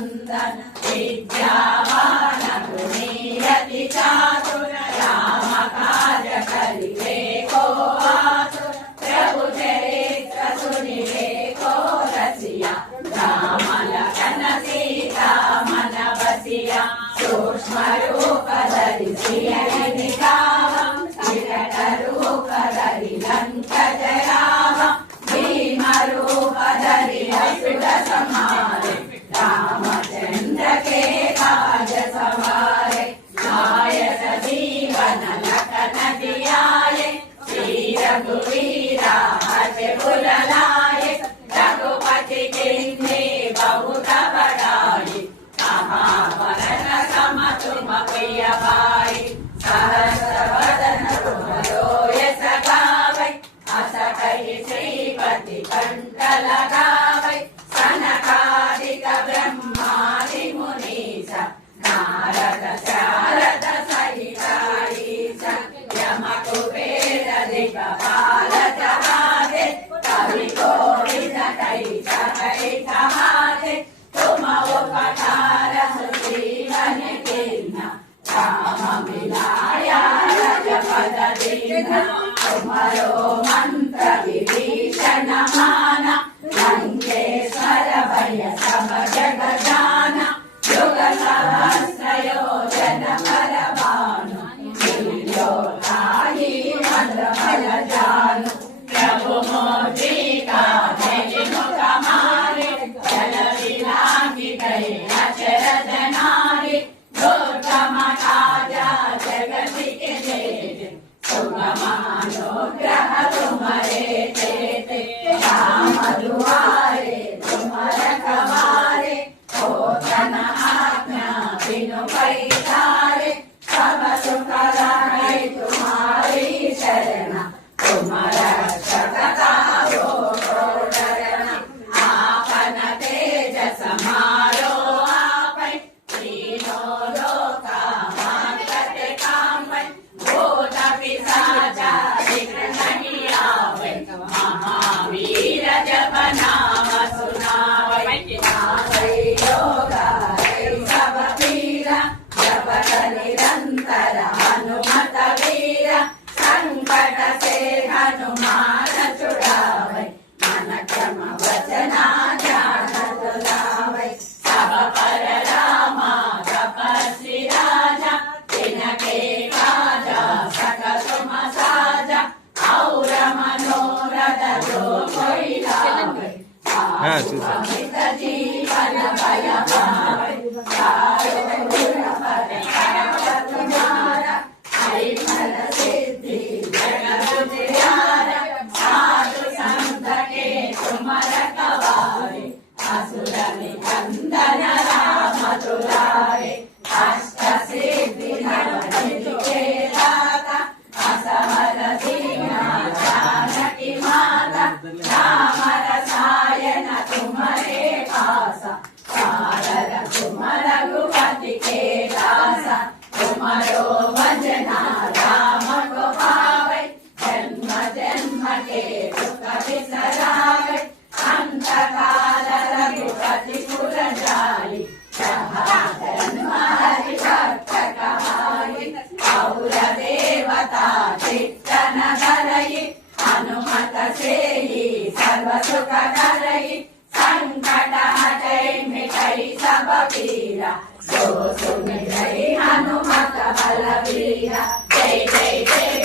वंदन विद्यावान गुणीयति चातुर राम काज करिवे को आतुर प्रभु चरित्र सुनिवे को रसिया राम लखन सीता मन बसिया सूक्ष्म रूप धरि सियहि दिखावा विकट रूप धरि लंक जरावा भीम रूप धरि असुर संहारे रामचंद्र के काज सवारे नायक जीवन लखन जियाए श्री रघुवीरा हर्ष लाए रघुपति किन्ने बहुत बड़ाई महावरन सम तुम प्रिय भाई सहस्र वदन तुम यश गावै अस कहि श्रीपति कंठ लगावै सनकादिक ब्रह्मादि मुनीश नारद शारद सहित ईश यम कुबेर दिक्पाल जहाते कवि कोविद कहि सहित हाते तुम उपकार सुजीवन कीन्हा राम मिलाया रजपद दीन्हा तुम्हारो मंत्र विभीषण माना लंकेश्वर भय सब जग जाना युग सहस्र योजन पर भानु निर्योधायि मंत्र फल जानु प्रभु मोदिका जय मुख मारे जल विलांगी गए अचरज नारी दुर्गम काजा जगति के देव सुगमानुग्रह तुम्हारे तेते राम दुआरे तुम रखवारे होतन आज्ञा बिनु पैसारे सब सुख रहे तुम्हारी शरण तुम रक्षक तारो डरना आपन तेज समारो आपै तीनों लोका मांगते कामै भूत पिशाचा विघ्न नहीं आवे महावीर जप नाम सुनावे आवे योगा सब पीरा जपत निरंतर हनुमत वीरा संकट से हनुमान छुड़ावे मन क्रम वचना ध्यान तुलावे सब पर रामा तपस्वी राजा तिनके काजा सकल तुम साजा और मनोरथ जो कोई लावे अमित जीवन भय पावे चारों गुण पर तुम्हारा हरिफल सिद्धि जगत उजियारा साधु संत के तुम रखवारे असुर निकंदन राम दुलारे अष्ट सिद्धि नवनिधि के दाता असवर दीना जानकी माता राम रसायन तुम्हारे पासा सारर तुम रघुपति के दासा तुम्हारो भजना राम को पावे जन्म जन्म के दुख बिसरावे अंत काल रघुपति पुर जाई जहाँ जन्म हरि भक्त कहाई और देवता चित्तन धरई हनुमत से ही सर्व सुख करई संकट हटई मिटई सब पीरा सो सुन हनुमत बलवीरा जय जय जय